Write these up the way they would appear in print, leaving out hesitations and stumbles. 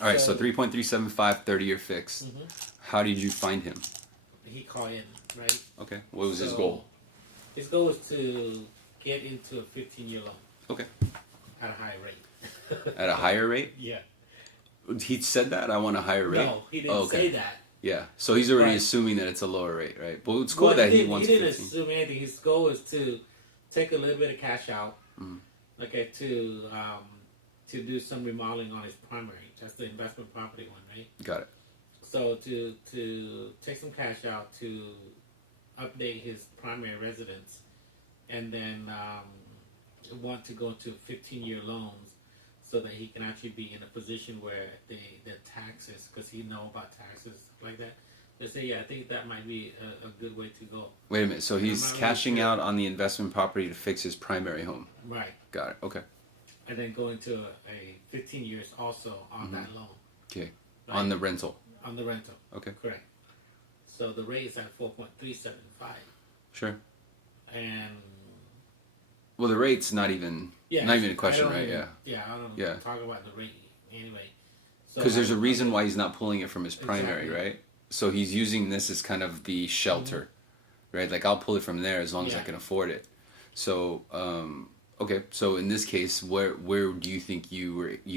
All right, so 3.375, 30-year fixed. Mm-hmm. How did you find him? He called in, right? Okay, what was his So, goal? His goal was to get into a 15-year loan Okay, at a high rate. at a higher rate? Yeah. He said that, I want a higher rate? No, he didn't Oh, okay. say that. Yeah, so he's already But assuming that it's a lower rate, right? But it's cool well, that he wants he didn't 15. assume anything. His goal is to take a little bit of cash out, Mhm. okay, to do some remodeling on his primary. That's the investment property one, right? Got it. So to take some cash out to update his primary residence, and then want to go into 15-year loans so that he can actually be in a position where the taxes, because he know about taxes like that. They say, yeah, I think that might be a good way to go. Wait a minute, so he's cashing out on the investment property to fix his primary home. Right. Got it, okay. And then go into a 15 years also on that loan. Okay, Right? on the rental. On the rental. Okay, Correct. So the rate is at 4.375. sure. And Well, the rate's not even a question, right? Even, Yeah. Yeah, I don't Yeah. talk about the rate anyway. Because there's a reason why he's not pulling it from his primary, Exactly. right? So he's using this as kind of the shelter, right? Like, I'll pull it from there as long as I Yeah. can afford it. So, okay. So in this case, where do you think you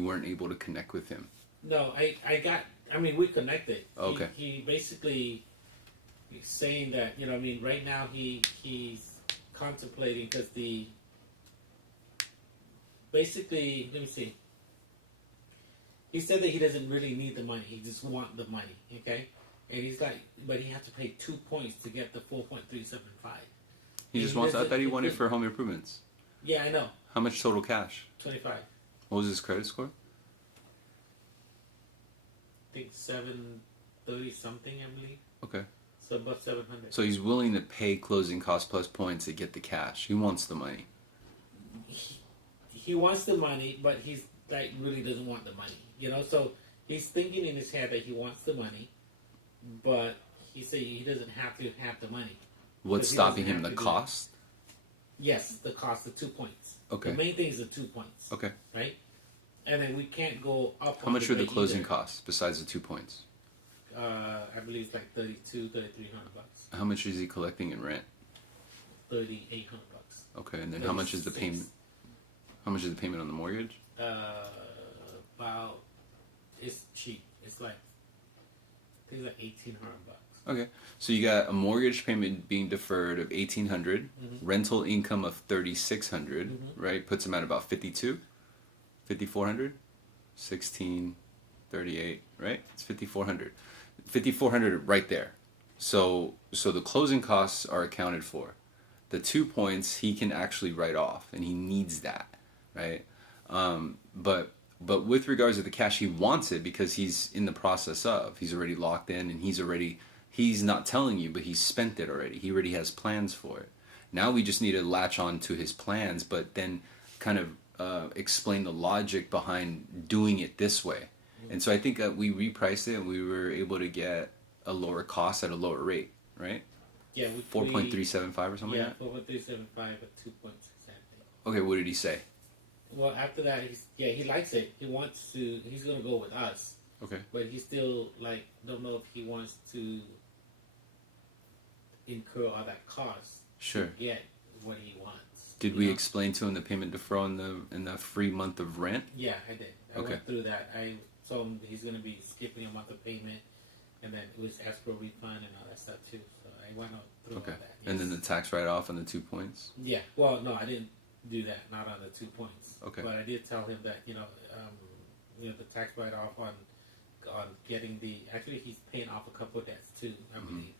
weren't able to connect with him? No, I mean, we connected. Okay. He basically is saying that, I mean, right now he's contemplating because basically, let me see. He said that he doesn't really need the money. He just want the money, okay? And he's like, but he has to pay 2 points to get the 4.375. He just wants. I thought he wanted for home improvements. Yeah, I know. How much total cash? 25. What was his credit score? I think 730 something, I believe. Okay. So about 700. So he's willing to pay closing costs plus points to get the cash. He wants the money. He wants the money, but he's like really doesn't want the money. So he's thinking in his head that he wants the money, but he said he doesn't have to have the money. What's Because he stopping doesn't him? have The to do cost? Yes, the cost of 2 points. Okay. The main thing is the 2 points. Okay. Right? And then we can't go up. How much are the rate closing either. costs besides the 2 points? I believe it's like 3,300 bucks. How much is he collecting in rent? 3,800 bucks. Okay, and then how much is the 36. payment? How much is the payment on the mortgage? About it's cheap. It's like I think it's like 1,800 bucks. Okay, so you got a mortgage payment being deferred of 1,800, rental income of 3,600, right? Puts him at about 52, 5,400, 16, 38, right? It's 5,400, 5,400 right there. So the closing costs are accounted for. The 2 points he can actually write off, and he needs that, right? But with regards to the cash, he wants it because he's in the process of. He's already locked in, and he's not telling you, but he's spent it already. He already has plans for it. Now we just need to latch on to his plans, but then kind of explain the logic behind doing it this way. And so I think that we repriced it, and we were able to get a lower cost at a lower rate, right? Yeah, 4.375 or something yeah, like that? 4.375 at 2 points exactly. Okay, what did he say? Well, after that, he likes it. He's gonna go with us. Okay. But he still don't know if he wants to incur all that cost. Sure. To get what he wants. Did we explain to him the payment deferral and the free month of rent? Yeah, I did. I went through that. I told him he's gonna be skipping a month of payment, and then it was asked for a refund and all that stuff too. So I went through all that. Yes. And then the tax write-off on the 2 points? Yeah. Well, no, I didn't do that. Not on the 2 points. Okay. But I did tell him that the tax write-off on getting actually he's paying off a couple of debts too, I believe.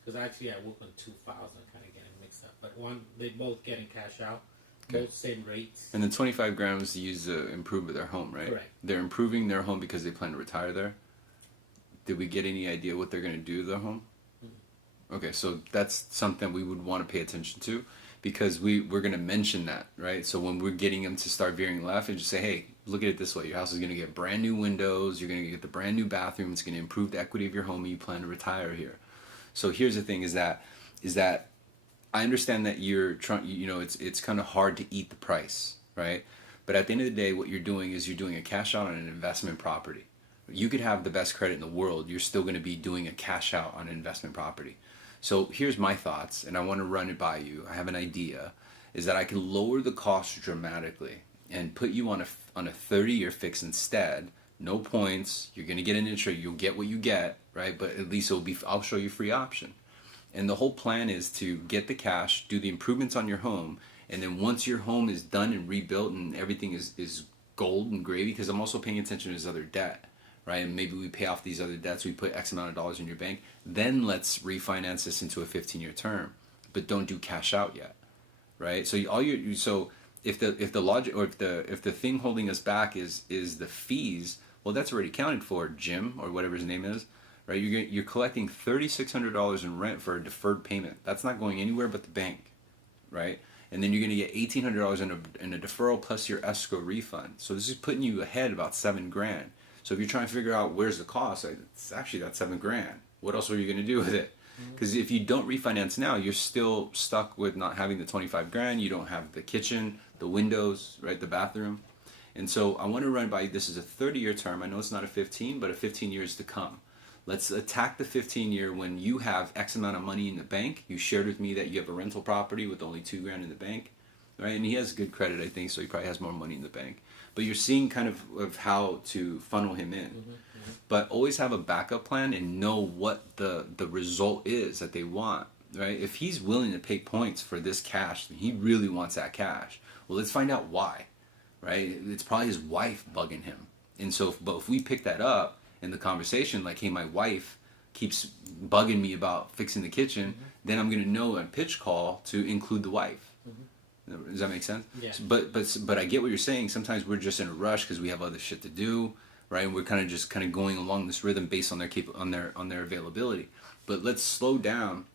Because actually I work on 2 files and kind of getting mixed up. But they both getting cash out, both same rates. And the 25 grams used to improve their home, right? Correct. They're improving their home because they plan to retire there. Did we get any idea what they're going to do to their home? Okay, so that's something we would want to pay attention to, because we're going to mention that, right? So when we're getting them to start veering left, and just say, hey, look at it this way. Your house is going to get brand new windows. You're going to get the brand new bathroom. It's going to improve the equity of your home, and you plan to retire here. So here's the thing: is that I understand that you're trying. It's kind of hard to eat the price, right? But at the end of the day, what you're doing is you're doing a cash out on an investment property, You could have the best credit in the world. You're still going to be doing a cash out on an investment property. So here's my thoughts, and I want to run it by you. I have an idea, is that I can lower the cost dramatically and put you on a 30-year fix instead. No points. You're going to get an interest. You'll get what you get, right? But at least I'll show you a free option. And the whole plan is to get the cash, do the improvements on your home, and then once your home is done and rebuilt and everything is gold and gravy, because I'm also paying attention to his other debt, right? And maybe we pay off these other debts, we put X amount of dollars in your bank, then let's refinance this into a 15-year term, but don't do cash out yet, right? So if the logic, or if the thing holding us back is the fees, well, that's already accounted for, Jim, or whatever his name is, right? You're collecting $3,600 in rent for a deferred payment. That's not going anywhere but the bank, right? And then you're going to get $1,800 in a deferral plus your escrow refund. So this is putting you ahead about $7,000. So if you're trying to figure out where's the cost, it's actually that $7,000. What else are you going to do with it? Because if you don't refinance now, you're still stuck with not having the $25,000. You don't have the kitchen, the windows, right, the bathroom. And so I want to run by, this is a 30-year term. I know it's not a 15, but a 15 years to come. Let's attack the 15-year when you have X amount of money in the bank. You shared with me that you have a rental property with only $2,000 in the bank, right? And he has good credit, I think, so he probably has more money in the bank. But you're seeing kind of how to funnel him in. But always have a backup plan and know what the result is that they want, right? If he's willing to pay points for this cash, then he really wants that cash. Well, let's find out why, right? It's probably his wife bugging him. And so, but if we pick that up in the conversation, like, hey, my wife keeps bugging me about fixing the kitchen, then I'm going to know a pitch call to include the wife. Does that make sense? Yeah. But I get what you're saying. Sometimes we're just in a rush because we have other shit to do, right? And we're kind of going along this rhythm based on their availability. But let's slow down.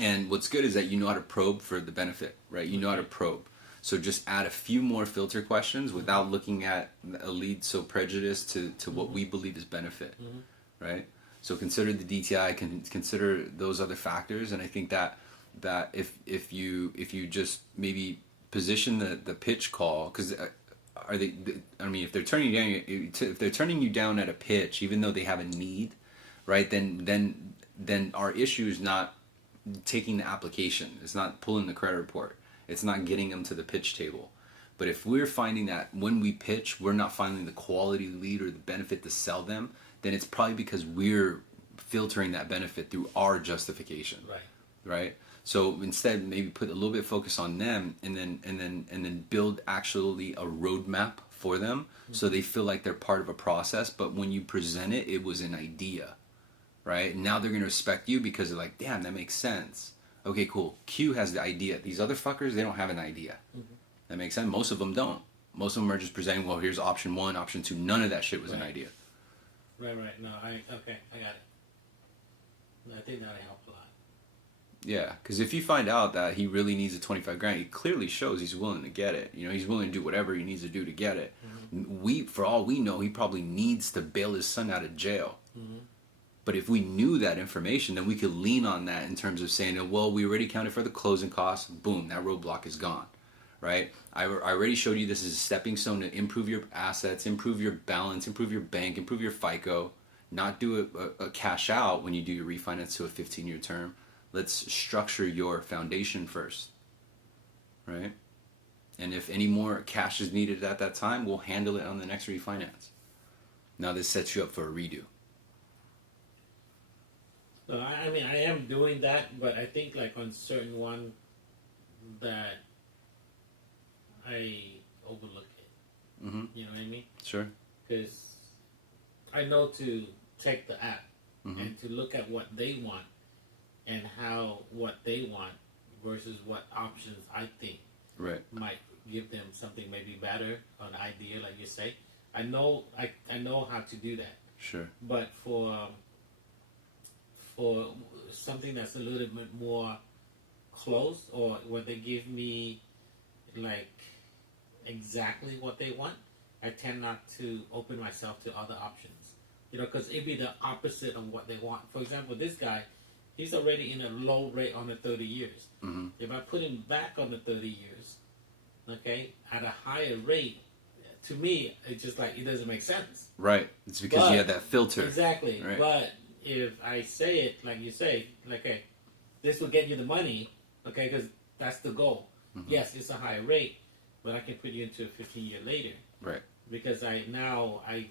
And what's good is that you know how to probe for the benefit, right? You know how to probe. So just add a few more filter questions without looking at a lead so prejudiced to what we believe is benefit, right? So consider the DTI, consider those other factors, and I think that if you just maybe position the pitch call, because if they're turning you down at a pitch, even though they have a need, right? Then our issue is not taking the application, it's not pulling the credit report. It's not getting them to the pitch table. But if we're finding that when we pitch, we're not finding the quality lead or the benefit to sell them, then it's probably because we're filtering that benefit through our justification. Right? So instead, maybe put a little bit of focus on them, and then build actually a roadmap for them, so they feel like they're part of a process. But when you present it, it was an idea, right? Now they're gonna respect you because they're like, damn, that makes sense. Okay, cool. Q has the idea. These other fuckers, they don't have an idea. That makes sense? Most of them don't. Most of them are just presenting, well, here's option 1, option 2. None of that shit was an idea. Right. No, I got it. I think that helped a lot. Yeah, because if you find out that he really needs a $25,000, it clearly shows he's willing to get it. He's willing to do whatever he needs to do to get it. For all we know, he probably needs to bail his son out of jail. But if we knew that information, then we could lean on that in terms of saying, well, we already accounted for the closing costs. Boom, that roadblock is gone, right? I already showed you this is a stepping stone to improve your assets, improve your balance, improve your bank, improve your FICO, not do a cash out when you do your refinance to a 15-year term. Let's structure your foundation first, right? And if any more cash is needed at that time, we'll handle it on the next refinance. Now this sets you up for a redo. So I am doing that, but I think like on certain one that I overlook it. You know what I mean? Sure. Because I know to check the app and to look at what they want and how what they want versus what options I think might give them something maybe better, an idea, like you say. I know how to do that. Sure. But for something that's a little bit more close, or where they give me like exactly what they want, I tend not to open myself to other options. Because it'd be the opposite of what they want. For example, this guy, he's already in a low rate on the 30 years. If I put him back on the 30 years, okay, at a higher rate, to me, it's just like it doesn't make sense. Right. It's because you had that filter. Exactly. Right. But if I say it like you say, like, hey, this will get you the money, okay, because that's the goal. Mm-hmm. Yes, it's a high rate, but I can put you into a 15-year later. Right. Because I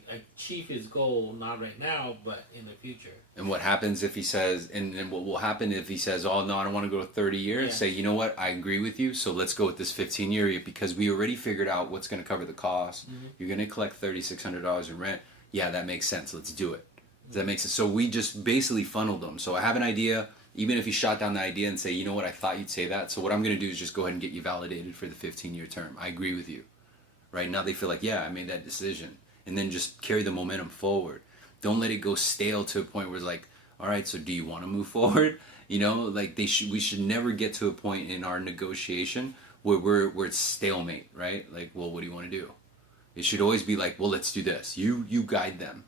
achieve his goal, not right now, but in the future. And what happens if he says, and what will happen if he says, oh, no, I don't want to go to 30 years? Yeah. Say, you know what, I agree with you, so let's go with this 15-year because we already figured out what's going to cover the cost. Mm-hmm. You're going to collect $3,600 in rent. Yeah, that makes sense. Let's do it. Does that make sense? So we just basically funneled them. So I have an idea, even if he shot down the idea and say, you know what, I thought you'd say that. So what I'm going to do is just go ahead and get you validated for the 15-year term. I agree with you. Right now they feel like, yeah, I made that decision. And then just carry the momentum forward. Don't let it go stale to a point where it's like, all right, so do you want to move forward? You know, like we should never get to a point in our negotiation where it's stalemate, right? Like, well, what do you want to do? It should always be like, well, let's do this. You guide them.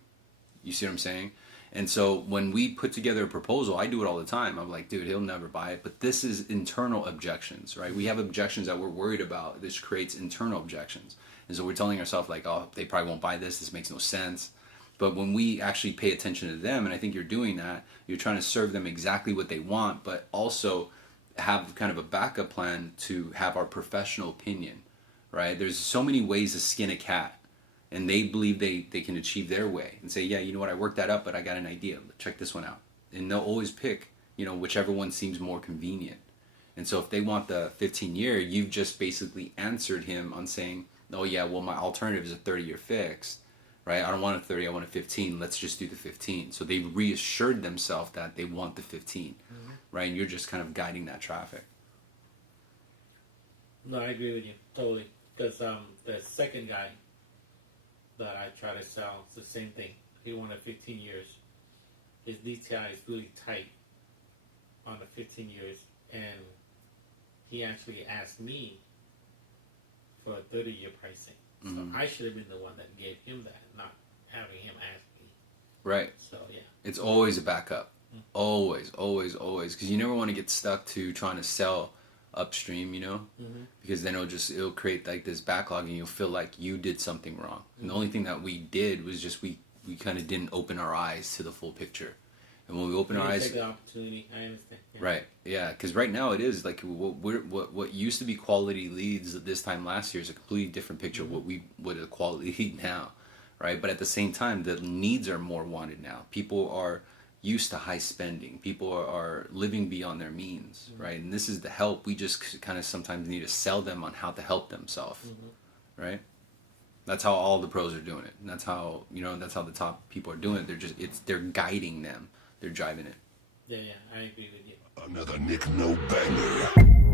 You see what I'm saying? And so when we put together a proposal, I do it all the time. I'm like, dude, he'll never buy it. But this is internal objections, right? We have objections that we're worried about. This creates internal objections. And so we're telling ourselves like, oh, they probably won't buy this. This makes no sense. But when we actually pay attention to them, and I think you're doing that, you're trying to serve them exactly what they want, but also have kind of a backup plan to have our professional opinion, right? There's so many ways to skin a cat, and they believe they can achieve their way and say, yeah, you know what, I worked that up, but I got an idea. Check this one out. And they'll always pick, you know, whichever one seems more convenient. And so if they want the 15-year, you've just basically answered him on saying, oh yeah, well my alternative is a 30-year fixed, right? I don't want a 30, I want a 15. Let's just do the 15. So they've reassured themselves that they want the 15, mm-hmm. right? And you're just kind of guiding that traffic. No, I agree with you totally. Because the second guy that I try to sell, it's the same thing. He wanted 15 years. His DTI is really tight on the 15 years, and he actually asked me for a 30-year pricing. Mm-hmm. So I should have been the one that gave him that, not having him ask me. Right. So, yeah. It's always a backup. Mm-hmm. Always, always, always. Because you never want to get stuck to trying to sell upstream, you know? Mm-hmm. Because then it'll create like this backlog and you'll feel like you did something wrong. Mm-hmm. And the only thing that we did was just we kind of didn't open our eyes to the full picture. And when we open our eyes, take the opportunity. I understand. Yeah. Right. Yeah. Because right now it is like what used to be quality leads this time last year is a completely different picture mm-hmm. of what a quality lead now, right? But at the same time, the needs are more wanted now. People are used to high spending. People are living beyond their means, mm-hmm. right? And this is the help. We just kind of sometimes need to sell them on how to help themselves, mm-hmm. right? That's how all the pros are doing it. And that's how the top people are doing it. They're guiding them. They're driving it. Yeah, I agree with you. Another Nick No Banger.